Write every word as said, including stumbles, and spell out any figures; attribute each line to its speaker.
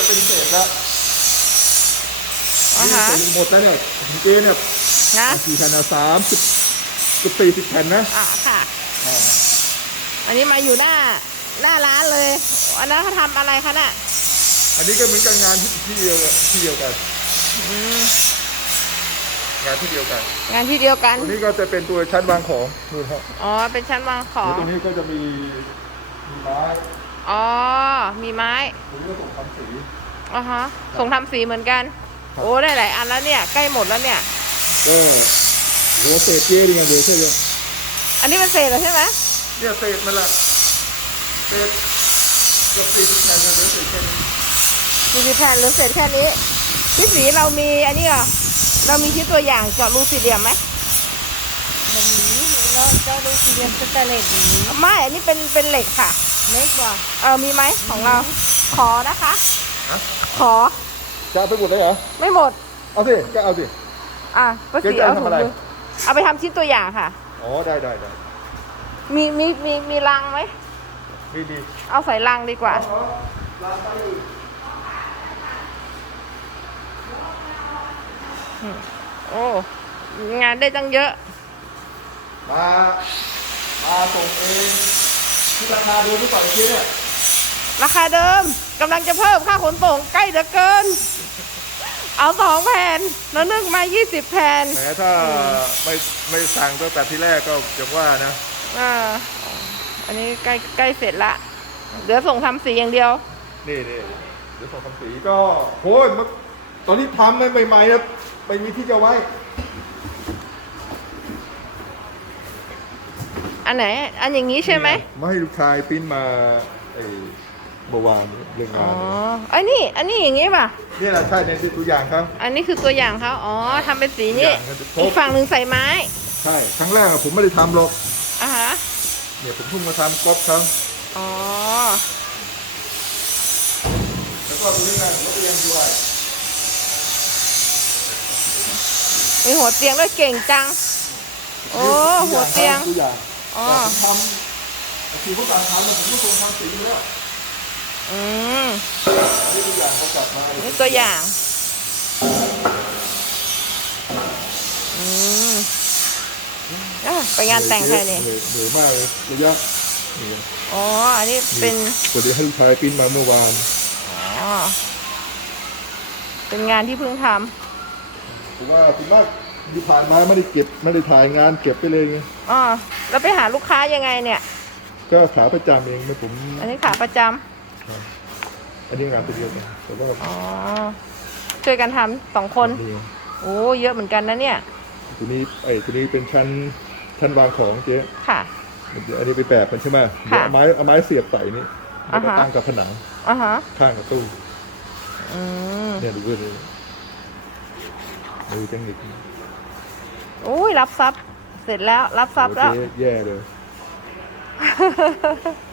Speaker 1: เป็นเศษแล้ว
Speaker 2: อ่าฮะ
Speaker 1: หมดแล้วเนี่ยเจเนี่ย
Speaker 2: นะ
Speaker 1: สี่แผ่นสามสิบกับสี่สิบแผ่นนะ
Speaker 2: อ่าค่ะอันนี้มาอยู่หน้าหน้าร้านเลยอันนั้นเขาทำอะไรคะน่ะ
Speaker 1: อันนี้ก็เหมือนกันงานที่ที่เดียวที่เดียวกันงานที่เดียวกัน
Speaker 2: งานที่เดียวกัน
Speaker 1: ตัวนี้ก็จะเป็นตัวชั้นวางของนู่นครับ
Speaker 2: อ๋อเป็นชั้นวางของ
Speaker 1: ตรงนี้ก็จะมีมีไม้
Speaker 2: อ๋อมีไม้
Speaker 1: ตรงนี้ก็ส่งทำสี
Speaker 2: อ๋อฮะส่งทำสีเหมือนกันโอ้ได้หลายอันแล้วเนี่ยใกล้หมดแล้วเนี่ย
Speaker 1: ก็โหเศษเจ๊ดีไงเดี๋ยวใช่ไหม
Speaker 2: อันนี้เป็นเศษเหรอใช่ไหม
Speaker 1: เนี่ยเศษมันละเศษเกือบสี่สิบแผ่นเหลือเศษแค่นี้
Speaker 2: สี่สิบแผ่นหรือเศษแค่นี้พี่สีเรามีอันนี้เหรอเรามีชิ้นตัวอย่างเจาะรูสี่เหลี่ยมไหม
Speaker 3: มันนี้แล้วเจ้าดูสี่เหลี่ยมสแตนเลสอย่างนี้
Speaker 2: ไม่อันนี้เป็นเป็นเหล็กค่ะ
Speaker 3: เล็กกว่า
Speaker 2: เออมีไหมของเราขอนะคะขอ
Speaker 1: จะเอาไปหมดเลยเหรอ
Speaker 2: ไม่หมด
Speaker 1: เอาสิก็เอาสิ
Speaker 2: อ่ะก็สีเอาถุงนึงเอาไปทำชิ้นตัวอย่างค่ะ
Speaker 1: อ๋อได้ได้ได้
Speaker 2: มีมีมีมีรังไหม
Speaker 1: มีดี
Speaker 2: เอาใส่รังดีกว่าโอ้งานได้ตั้งเยอะ
Speaker 1: มามาส่งเองที่ราคาเดิมไม่ต่ออีกทีเนี่ย
Speaker 2: ราคาเดิมกำลังจะเพิ่มค่าขนส่งใกล้เหลือเกินเอาสองแผ่นแล้วนึ่งมายี่สิบแผ่น
Speaker 1: แหมถ้าไม่ไม่สั่งตั้งแต่ที่แรกก็อย่างว่านะ
Speaker 2: อ่าอันนี้ใกล้ใกล้เสร็จละเดี๋ยวส่งทำสีอย่างเดียว
Speaker 1: นี่นี่เดี๋ยวส่งทำสีก็โอ้ยตอนนี้ทำใหม่ๆนะไม่มีที่จะไว้
Speaker 2: อันไหนอันอย่างนี้ใช่ไหม
Speaker 1: มาให้ลูกชายปิ้นมาไอ้เมื่อวานเรื่องงาน
Speaker 2: อ๋ออันนี้อันนี้อย่างนี้ป่ะ
Speaker 1: นี่แหละใช่เนี่ยคือตัวอย่างครับ
Speaker 2: อันนี้คือตัวอย่างเขาอ๋อทำเป็นสีนี้อีกฝั่งหนึ่งใส่ไม้
Speaker 1: ใช่ครั้งแรกผมไม่ได้ทำหรอก
Speaker 2: อ่ะฮะ
Speaker 1: เนี่ยผมเพิ่งมาทำก๊อปครับ
Speaker 2: อ๋อ
Speaker 1: แล้วก็ตัวนี้ไงหัวเตียงด้วย
Speaker 2: มีหัวเตียงด้วยเก่งจังโอ้หัวเตียง
Speaker 1: ตัวอย่าง
Speaker 2: อ๋อ
Speaker 1: ทำคือเขาการทำแล้วผมก็คงทำสีแล้ว
Speaker 2: อืม
Speaker 1: นี่ตัวอย่างเขากลับมา
Speaker 2: นี่ตัวอย่างอืมอ่ะไปงานแต่งใครเนี่ย
Speaker 1: เหนื่อยมากเลยระยะ
Speaker 2: อ๋ออันนี้เป็น
Speaker 1: ก็เดี๋ยวให้ลูกชายปิ้นมาเมื่อวาน
Speaker 2: อ๋อเป็นงานที่เพิ่งท
Speaker 1: ำผมว่าผมว่าที่ผ่านมาไม่ได้เก็บไม่ได้ถ่ายงานเก็บไปเลยไง
Speaker 2: อ๋อแล้วไปหาลูกค้ายังไงเนี่ย
Speaker 1: ก็ขาประจำเองไม่ผม
Speaker 2: อันนี้ขาประจำ
Speaker 1: อันนี้งานตัวเดียวกันแต่ว่า
Speaker 2: อ๋อช่วยกันทำสองคนโอ้เยอะเหมือนกันนะเนี่ย
Speaker 1: ตัวนี้ไอ้ตัวนี้เป็นชั้นชั้นวางของเจ๊
Speaker 2: ค่ะ
Speaker 1: อันนี้ไปแบบมันใช่ไหมเอาไม้เอาไม้เสียบใส่นี่แล้วก็ตั้งกับผนังข้างกับตู้เนี่ยดูเลยดูเทคนิค
Speaker 2: โอ้ยรับซับเสร็จแล้วรับซับแล้ว
Speaker 1: แย่เลย